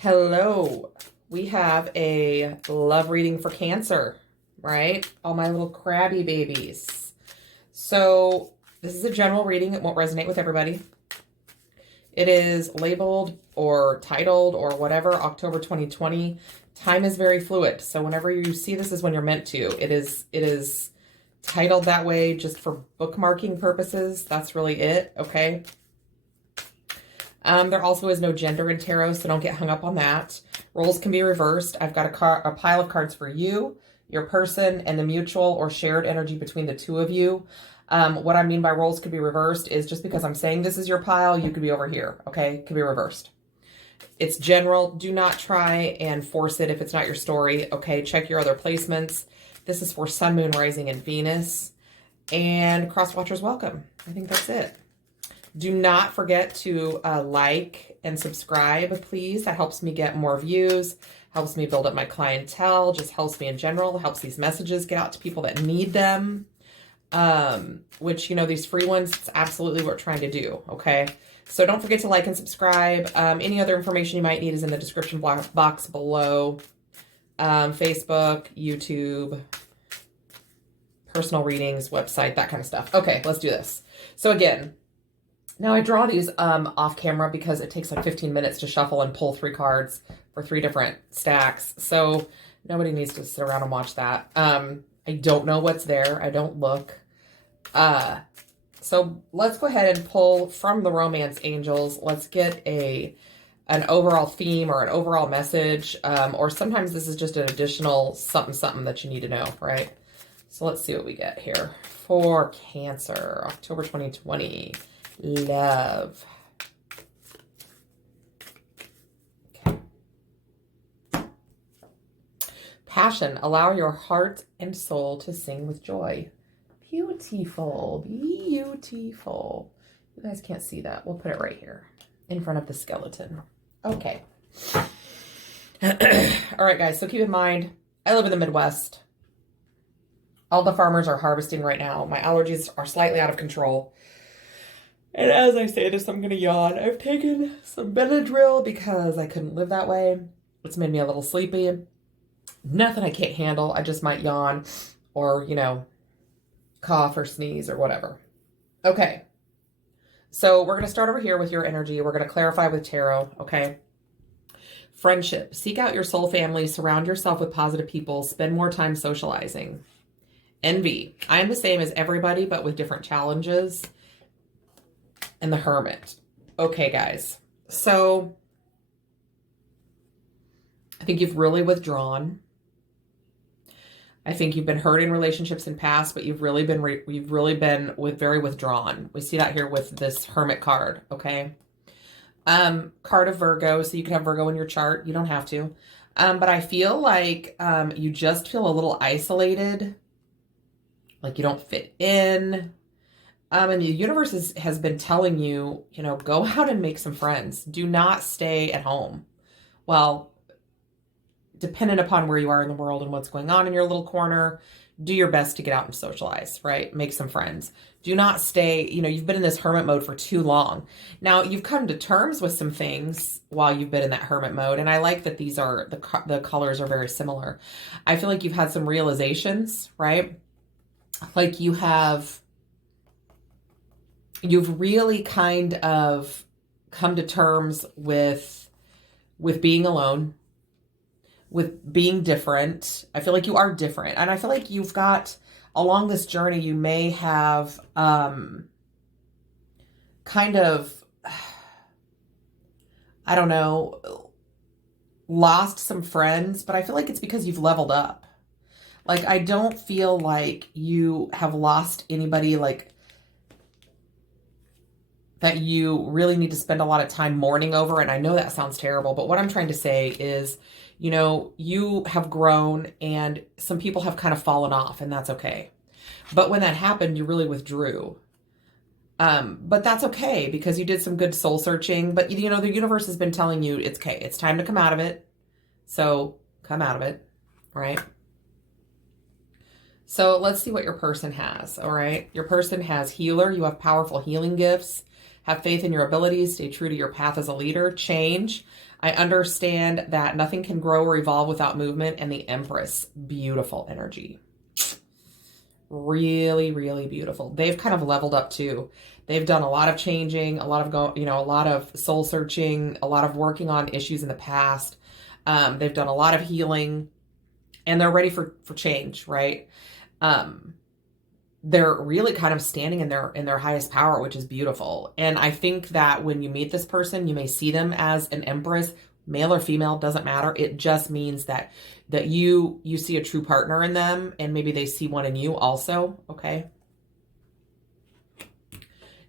Hello. We have a love reading for Cancer, right? All my little crabby babies. So, this is a general reading. It won't resonate with everybody. It is labeled or titled or whatever, October 2020. Time is very fluid. So, whenever you see this is when you're meant to. It is titled that way just for bookmarking purposes. That's really it, okay? There also is no gender in tarot, so don't get hung up on that. Roles can be reversed. I've got a pile of cards for you, your person, and the mutual or shared energy between the two of you. What I mean by roles could be reversed is just because I'm saying this is your pile, you could be over here, okay? It could be reversed. It's general. Do not try and force it if it's not your story, okay? Check your other placements. This is for Sun, Moon, Rising, and Venus. And cross watchers welcome. I think that's it. Do not forget to like and subscribe, please. That helps me get more views, helps me build up my clientele, just helps me in general, helps these messages get out to people that need them. Which, these free ones, it's absolutely what we're trying to do, okay? So don't forget to like and subscribe. Any other information you might need is in the description box below. Facebook, YouTube, personal readings, website, that kind of stuff. Okay, let's do this. So again, now I draw these off camera because it takes like 15 minutes to shuffle and pull 3 cards for 3 different stacks. So nobody needs to sit around and watch that. I don't know what's there. I don't look. So let's go ahead and pull from the Romance Angels. Let's get an overall theme or an overall message. Or sometimes this is just an additional something that you need to know, right? So let's see what we get here for Cancer, October 2020. Love. Okay. Passion. Allow your heart and soul to sing with joy. Beautiful. Beautiful. You guys can't see that. We'll put it right here in front of the skeleton. Okay. All right, guys. So keep in mind, I live in the Midwest. All the farmers are harvesting right now. My allergies are slightly out of control. And as I say this, I'm going to yawn. I've taken some Benadryl because I couldn't live that way. It's made me a little sleepy. Nothing I can't handle. I just might yawn or, cough or sneeze or whatever. Okay. So we're going to start over here with your energy. We're going to clarify with tarot, okay? Friendship. Seek out your soul family. Surround yourself with positive people. Spend more time socializing. Envy. I am the same as everybody, but with different challenges. And the Hermit. Okay, guys. So I think you've really withdrawn. I think you've been hurt in relationships in past, but you've really been very withdrawn. We see that here with this Hermit card, okay? Card of Virgo, so you can have Virgo in your chart. You don't have to. But I feel like you just feel a little isolated, like you don't fit in. And the universe has been telling you, go out and make some friends. Do not stay at home. Well, dependent upon where you are in the world and what's going on in your little corner, do your best to get out and socialize, right? Make some friends. Do not stay, you've been in this hermit mode for too long. Now, you've come to terms with some things while you've been in that hermit mode. And I like that these are, the colors are very similar. I feel like you've had some realizations, right? Like you've really kind of come to terms with being alone, with being different. I feel like you are different. And I feel like you've got, along this journey, you may have kind of, I don't know, lost some friends, but I feel like it's because you've leveled up. Like, I don't feel like you have lost anybody, like, that you really need to spend a lot of time mourning over. And I know that sounds terrible, but what I'm trying to say is, you have grown and some people have kind of fallen off, and that's okay. But when that happened, you really withdrew. But that's okay because you did some good soul searching. But, the universe has been telling you it's okay. It's time to come out of it. So come out of it, right? So let's see what your person has, all right? Your person has healer. You have powerful healing gifts. Have faith in your abilities. Stay true to your path as a leader. Change. I understand that nothing can grow or evolve without movement, and the Empress, beautiful energy. Really, really beautiful. They've kind of leveled up too. They've done a lot of changing, a lot of a lot of soul searching, a lot of working on issues in the past. They've done a lot of healing, and they're ready for change, right? They're really kind of standing in their highest power, which is beautiful. And I think that when you meet this person, you may see them as an Empress, male or female, doesn't matter. It just means that you see a true partner in them, and maybe they see one in you also, okay?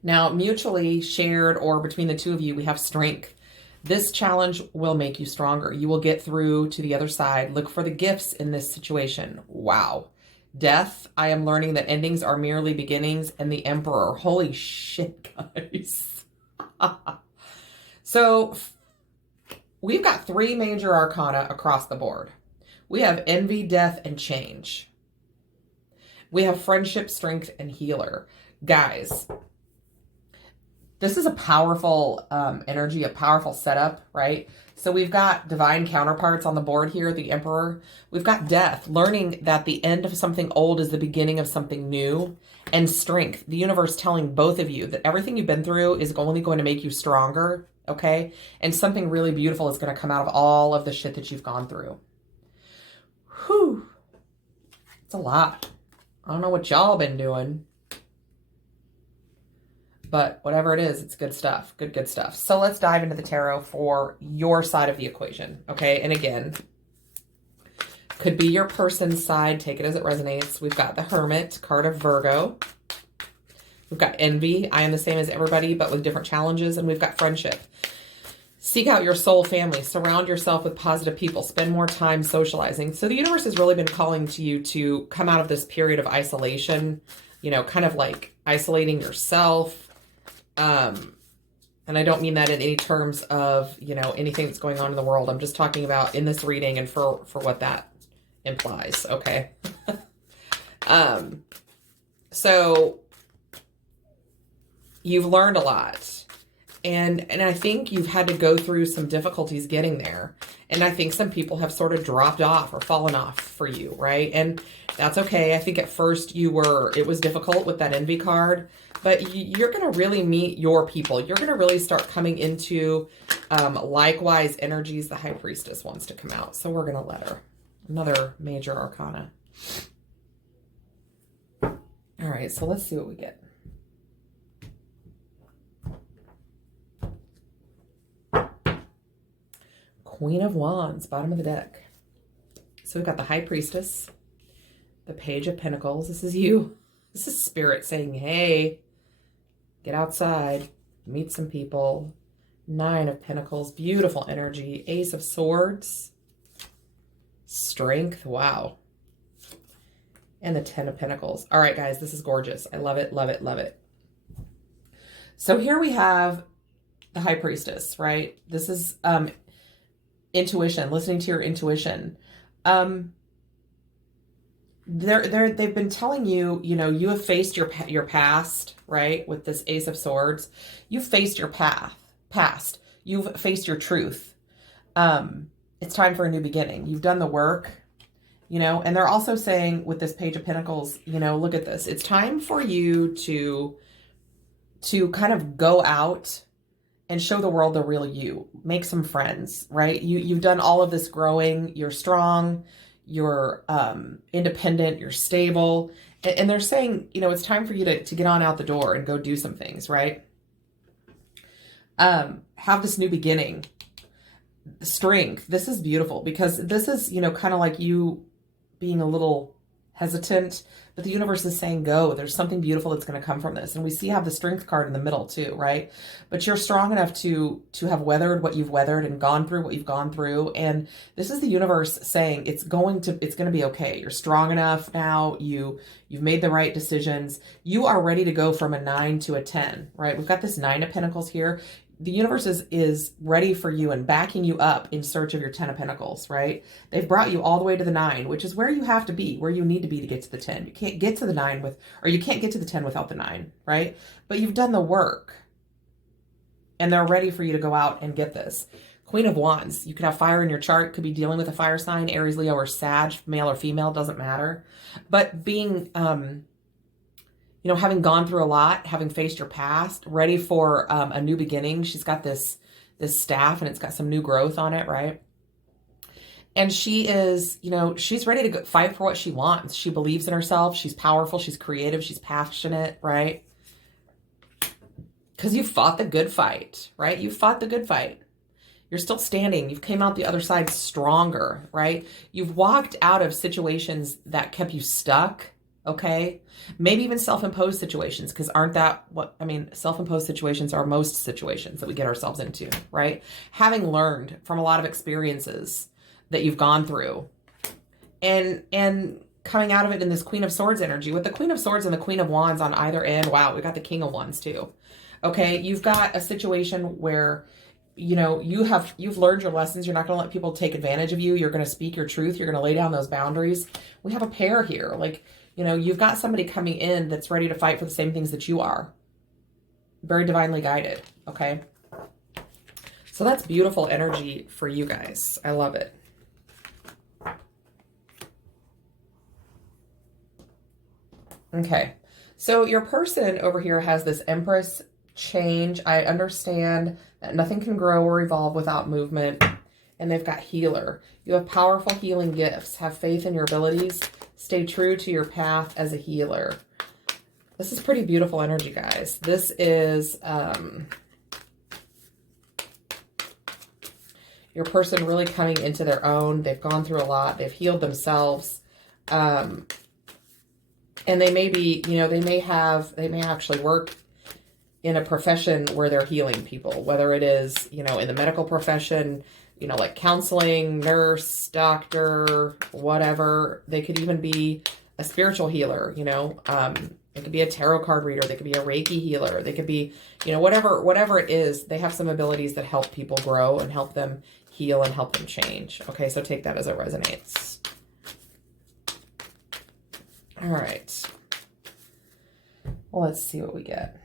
Now, mutually shared or between the two of you, we have strength. This challenge will make you stronger. You will get through to the other side. Look for the gifts in this situation. Wow. Death, I am learning that endings are merely beginnings, and the Emperor. Holy shit, guys. So we've got 3 major arcana across the board. We have envy, death, and change. We have friendship, strength, and healer. Guys, this is a powerful energy, a powerful setup, right? So we've got divine counterparts on the board here, the Emperor. We've got death, learning that the end of something old is the beginning of something new. And strength, the universe telling both of you that everything you've been through is only going to make you stronger, okay? And something really beautiful is going to come out of all of the shit that you've gone through. Whew. It's a lot. I don't know what y'all been doing. But whatever it is, it's good stuff. Good stuff. So let's dive into the tarot for your side of the equation, okay? And again, could be your person's side. Take it as it resonates. We've got the Hermit, card of Virgo. We've got envy. I am the same as everybody, but with different challenges. And we've got friendship. Seek out your soul family. Surround yourself with positive people. Spend more time socializing. So the universe has really been calling to you to come out of this period of isolation, you know, kind of like isolating yourself. And I don't mean that in any terms of, you know, anything that's going on in the world. I'm just talking about in this reading and for what that implies. Okay. So you've learned a lot, and I think you've had to go through some difficulties getting there. And I think some people have sort of dropped off or fallen off for you, right? And that's okay. I think at first it was difficult with that envy card, but you're going to really meet your people. You're going to really start coming into likewise energies. The High Priestess wants to come out, so we're going to let her. Another major arcana. All right, so let's see what we get. Queen of Wands, bottom of the deck. So we've got the High Priestess, the Page of Pentacles. This is you. This is Spirit saying, hey, get outside, meet some people. 9 of Pentacles, beautiful energy. Ace of Swords, Strength, wow. And the 10 of Pentacles. All right, guys, this is gorgeous. I love it, love it, love it. So here we have the High Priestess, right? This is intuition, listening to your intuition. They've been telling you, you know, you have faced your past, right? With this Ace of Swords, you've faced your past. You've faced your truth. It's time for a new beginning. You've done the work, you know, and they're also saying with this Page of Pentacles, you know, look at this. It's time for you to kind of go out and show the world the real you. Make some friends, right? You've done all of this growing. You're strong. You're independent. You're stable. And they're saying, you know, it's time for you to get on out the door and go do some things, right? Have this new beginning. Strength. This is beautiful because this is, you know, kind of like you being a little hesitant, but the universe is saying go. There's something beautiful that's going to come from this. And we see you have the Strength card in the middle too, right? But you're strong enough to have weathered what you've weathered and gone through what you've gone through. And this is the universe saying it's going to be okay. You're strong enough now. You've made the right decisions. You are ready to go from a 9 to a 10, right? We've got this 9 of Pentacles here. The universe is ready for you and backing you up in search of your 10 of Pentacles, right? They've brought you all the way to the 9, which is where you have to be, where you need to be to get to the 10. You can't get to the 9 you can't get to the 10 without the 9, right? But you've done the work and they're ready for you to go out and get this. Queen of Wands. You could have fire in your chart, could be dealing with a fire sign, Aries, Leo, or Sag, male or female, doesn't matter. But being, you know, having gone through a lot, having faced your past, ready for a new beginning. She's got this staff and it's got some new growth on it, right? And she is, you know, she's ready to go fight for what she wants. She believes in herself. She's powerful. She's creative. She's passionate, right? Because you fought the good fight, right? You fought the good fight. You're still standing. You've came out the other side stronger, right? You've walked out of situations that kept you stuck, okay? Maybe even self-imposed situations, because aren't that what, I mean, self-imposed situations are most situations that we get ourselves into, right? Having learned from a lot of experiences that you've gone through and coming out of it in this Queen of Swords energy with the Queen of Swords and the Queen of Wands on either end. Wow, we got the King of Wands too. Okay, you've got a situation where, you know, you've learned your lessons. You're not going to let people take advantage of you. You're going to speak your truth. You're going to lay down those boundaries. We have a pair here. Like, you know, you've got somebody coming in that's ready to fight for the same things that you are. Very divinely guided. Okay. So that's beautiful energy for you guys. I love it. Okay. So your person over here has this Empress change. I understand that nothing can grow or evolve without movement. And they've got healer. You have powerful healing gifts. Have faith in your abilities. Stay true to your path as a healer. This is pretty beautiful energy, guys. This is your person really coming into their own. They've gone through a lot. They've healed themselves. And they may be, you know, they may actually work in a profession where they're healing people, whether it is, you know, in the medical profession, you know, like counseling, nurse, doctor, whatever. They could even be a spiritual healer, you know, it could be a tarot card reader. They could be a Reiki healer. They could be, you know, whatever it is, they have some abilities that help people grow and help them heal and help them change. Okay. So take that as it resonates. All right. Well, let's see what we get.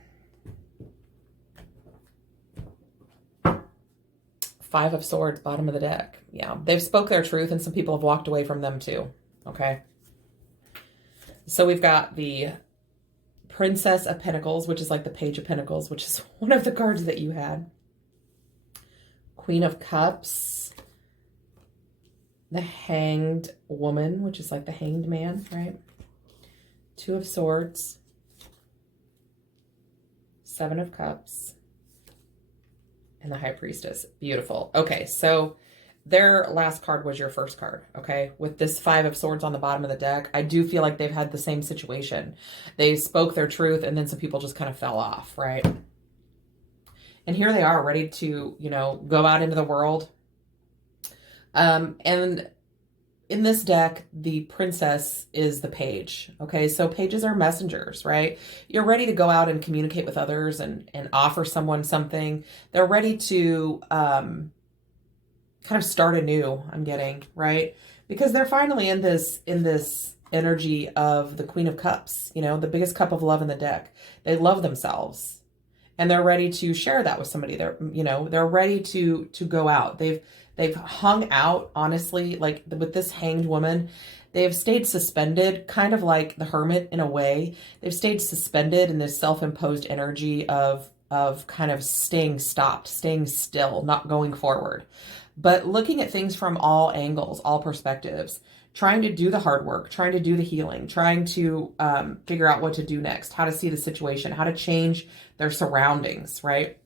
Five of Swords, bottom of the deck. Yeah, they've spoke their truth and some people have walked away from them too. Okay. So we've got the Princess of Pentacles, which is like the Page of Pentacles, which is one of the cards that you had. Queen of Cups. The Hanged Woman, which is like the Hanged Man, right? Two of Swords. Seven of Cups. And the High Priestess. Beautiful. Okay, so their last card was your first card, okay? With this Five of Swords on the bottom of the deck, I do feel like they've had the same situation. They spoke their truth and then some people just kind of fell off, right? And here they are ready to, you know, go out into the world. And in this deck, the Princess is the Page, okay? So pages are messengers, right? You're ready to go out and communicate with others and offer someone something. They're ready to kind of start anew, I'm getting, right? Because they're finally in this energy of the Queen of Cups, you know, the biggest cup of love in the deck. They love themselves and they're ready to share that with somebody. They're, you know, they're ready to go out. They've hung out, honestly, like with this Hanged Woman. They've stayed suspended, kind of like the Hermit in a way. They've stayed suspended in this self-imposed energy of kind of staying stopped, staying still, not going forward. But looking at things from all angles, all perspectives, trying to do the hard work, trying to do the healing, trying to figure out what to do next, how to see the situation, how to change their surroundings, right?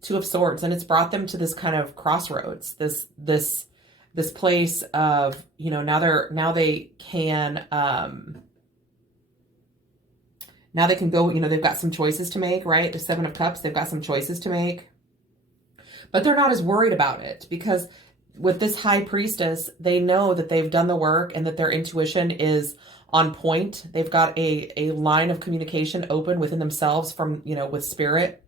Two of Swords, and it's brought them to this kind of crossroads, this place of, you know, now they can go, you know, they've got some choices to make, right? The Seven of Cups, they've got some choices to make, but they're not as worried about it because with this High Priestess, they know that they've done the work and that their intuition is on point. They've got a line of communication open within themselves from, you know, with spirit.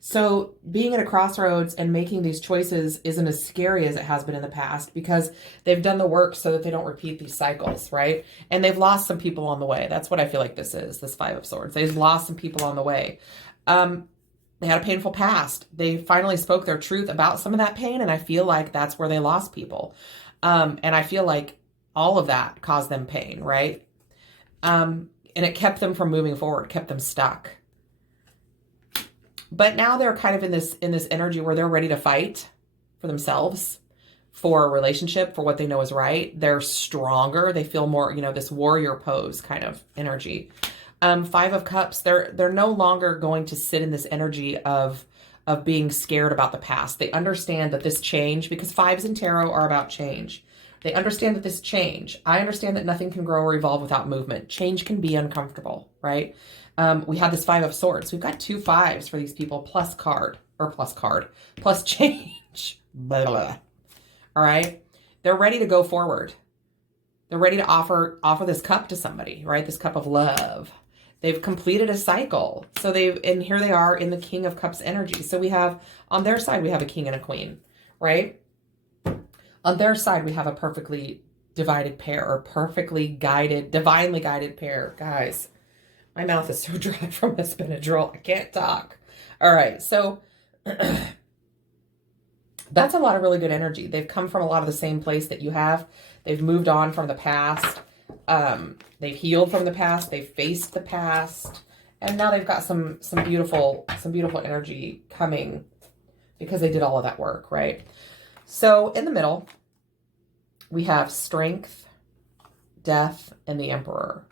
So being at a crossroads and making these choices isn't as scary as it has been in the past because they've done the work so that they don't repeat these cycles, right? And they've lost some people on the way. That's what I feel like this is, this Five of Swords. They've lost some people on the way. They had a painful past. They finally spoke their truth about some of that pain, and I feel like that's where they lost people. And I feel like all of that caused them pain, right? And it kept them from moving forward, kept them stuck. But now they're kind of in this energy where they're ready to fight for themselves, for a relationship, for what they know is right. They're stronger. They feel more, this warrior pose kind of energy. Five of Cups, they're no longer going to sit in this energy of being scared about the past. They understand that this change, because fives in tarot are about change. They understand that this change, I understand that nothing can grow or evolve without movement. Change can be uncomfortable, right? We have this Five of Swords. We've got 2 5s for these people, plus change. Blah, blah. All right. They're ready to go forward. They're ready to offer this cup to somebody, right? This cup of love. They've completed a cycle. So and here they are in the King of Cups energy. So we have, on their side, we have a king and a queen, right? On their side, we have a perfectly divided pair, or perfectly guided, divinely guided pair. Guys, my mouth is so dry from this Benadryl. I can't talk. All right. So that's a lot of really good energy. They've come from a lot of the same place that you have. They've moved on from the past. They've healed from the past. They've faced the past. And now they've got some beautiful energy coming because they did all of that work, right? So in the middle, we have Strength, Death, and the Emperor.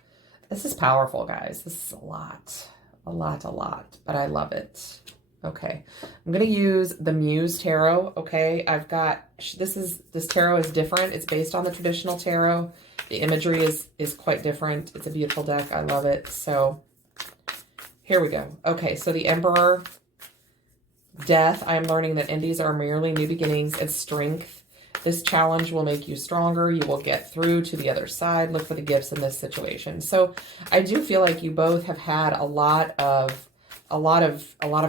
This is powerful, guys. This is a lot, but I love it. Okay, I'm going to use the Muse Tarot. Okay, I've got, this tarot is different. It's based on the traditional tarot. The imagery is quite different. It's a beautiful deck. I love it. So here we go. Okay, so the Emperor, Death. I am learning that endings are merely new beginnings, and Strength. This challenge will make you stronger. You will get through to the other side. Look for the gifts in this situation. So I do feel like you both have had a lot of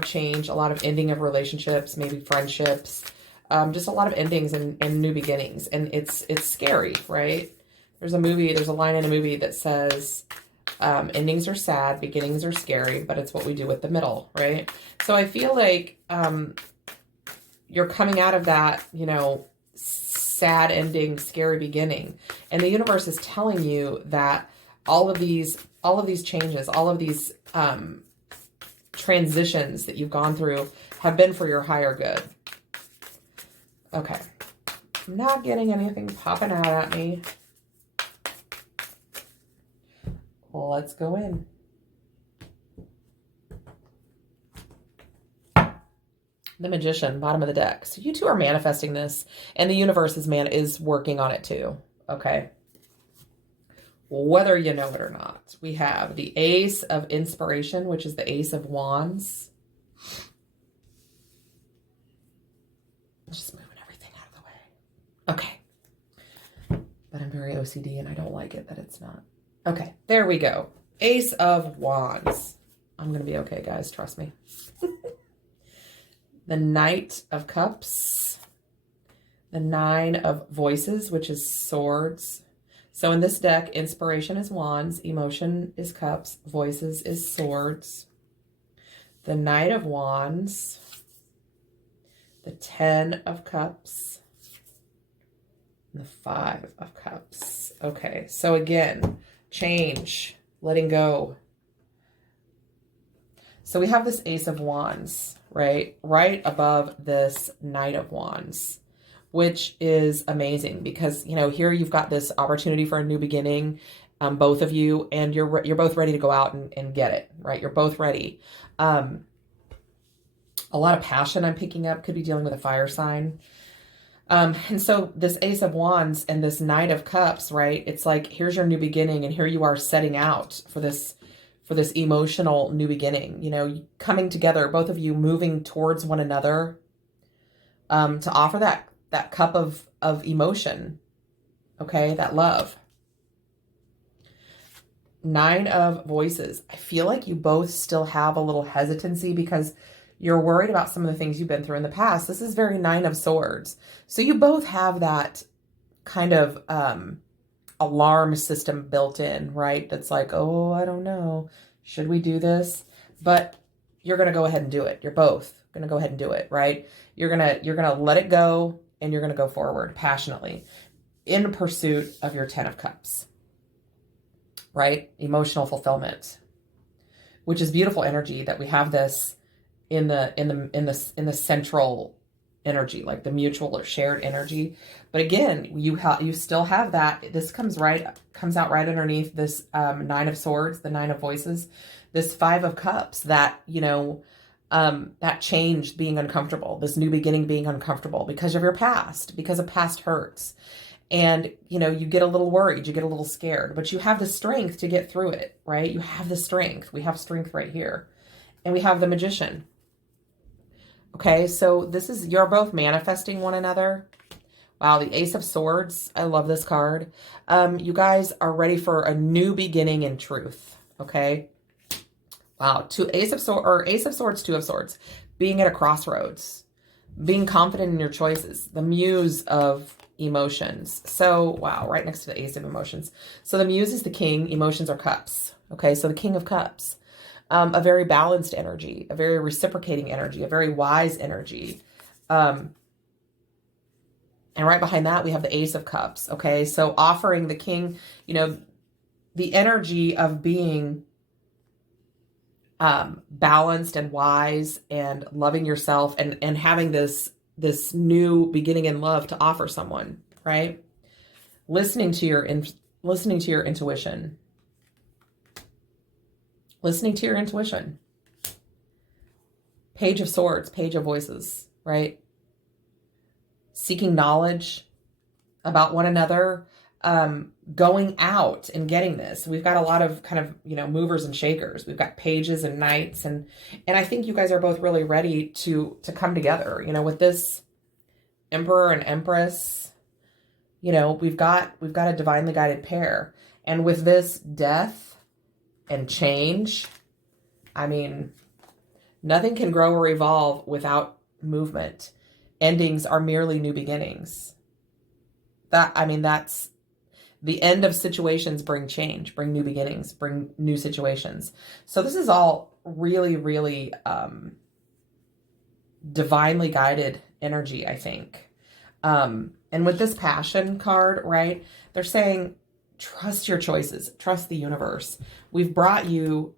change, a lot of ending of relationships, maybe friendships, just a lot of endings and new beginnings. And it's scary, right? There's a line in a movie that says, endings are sad, beginnings are scary, but it's what we do with the middle, right? So I feel like you're coming out of that, sad ending, scary beginning. And the universe is telling you that all of these changes, all of these transitions that you've gone through have been for your higher good. Okay. I'm not getting anything popping out at me. Let's go in. The Magician, bottom of the deck. So you two are manifesting this, and the universe is working on it too. Okay. Whether you know it or not. We have the Ace of Inspiration, which is the Ace of Wands. Just moving everything out of the way. Okay. But I'm very OCD and I don't like it that it's not. Okay, there we go. Ace of Wands. I'm going to be okay, guys. Trust me. The Knight of Cups. The Nine of Voices, which is Swords. So in this deck, inspiration is wands, emotion is cups, voices is swords. The Knight of Wands, the 10 of Cups, and the 5 of Cups. Okay, so again, change, letting go. So we have this Ace of Wands, right? Right above this Knight of Wands, which is amazing because, here you've got this opportunity for a new beginning, both of you, and you're both ready to go out and get it, right? You're both ready. A lot of passion I'm picking up, could be dealing with a fire sign. And so this Ace of Wands and this Knight of Cups, right? It's like, here's your new beginning, and here you are setting out for this emotional new beginning, coming together, both of you moving towards one another, to offer that cup of emotion, okay, that love. Nine of Voices. I feel like you both still have a little hesitancy because you're worried about some of the things you've been through in the past. This is very Nine of Swords. So you both have that kind of alarm system built in, right? That's like, oh, I don't know. Should we do this? But you're going to go ahead and do it. You're both going to go ahead and do it, right? You're going to let it go, and you're going to go forward passionately in pursuit of your 10 of Cups, right? Emotional fulfillment, which is beautiful energy that we have this in the central energy, like the mutual or shared energy. But again, you still have that. This comes out right underneath this 9 of Swords, the 9 of Voices, this 5 of Cups, that, that change being uncomfortable, this new beginning being uncomfortable because of your past, because of past hurts. And, you get a little worried, you get a little scared, but you have the strength to get through it, right? You have the strength. We have strength right here. And we have the Magician. Okay, so you're both manifesting one another. Wow, the Ace of Swords. I love this card. You guys are ready for a new beginning in truth. Okay. Wow, Ace of Swords, 2 of Swords. Being at a crossroads. Being confident in your choices. The Muse of emotions. So, wow, right next to the Ace of Emotions. So the Muse is the King. Emotions are Cups. Okay, so the King of Cups. A very balanced energy, a very reciprocating energy, a very wise energy. And right behind that, we have the Ace of Cups. Okay, so offering the King, the energy of being balanced and wise and loving yourself and having this new beginning in love to offer someone, right? Listening to your intuition. Listening to your intuition. Page of Swords, Page of Voices, right? Seeking knowledge about one another, going out and getting this. We've got a lot of kind of, movers and shakers. We've got Pages and Knights, and I think you guys are both really ready to come together, with this Emperor and Empress. We've got a divinely guided pair. And with this Death and change, I mean, nothing can grow or evolve without movement. Endings are merely new beginnings. That's the end of situations. Bring change, bring new beginnings, bring new situations. So this is all really, really divinely guided energy, I think. And with this Passion card, right, they're saying, trust your choices, trust the universe. We've brought you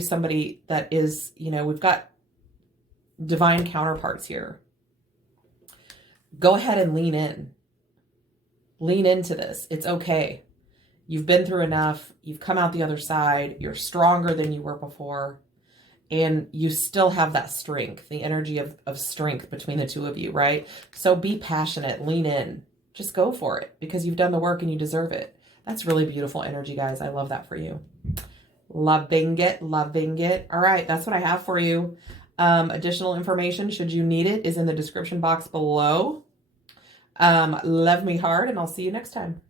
somebody that is, we've got divine counterparts here. Go ahead and lean into this. It's okay. You've been through enough. You've come out the other side. You're stronger than you were before. And you still have that strength, the energy of strength between the two of you, right? So be passionate, lean in, just go for it because you've done the work and you deserve it. That's really beautiful energy, guys. I love that for you. Loving it, loving it. All right, that's what I have for you. Additional information, should you need it, is in the description box below. Love me hard, and I'll see you next time.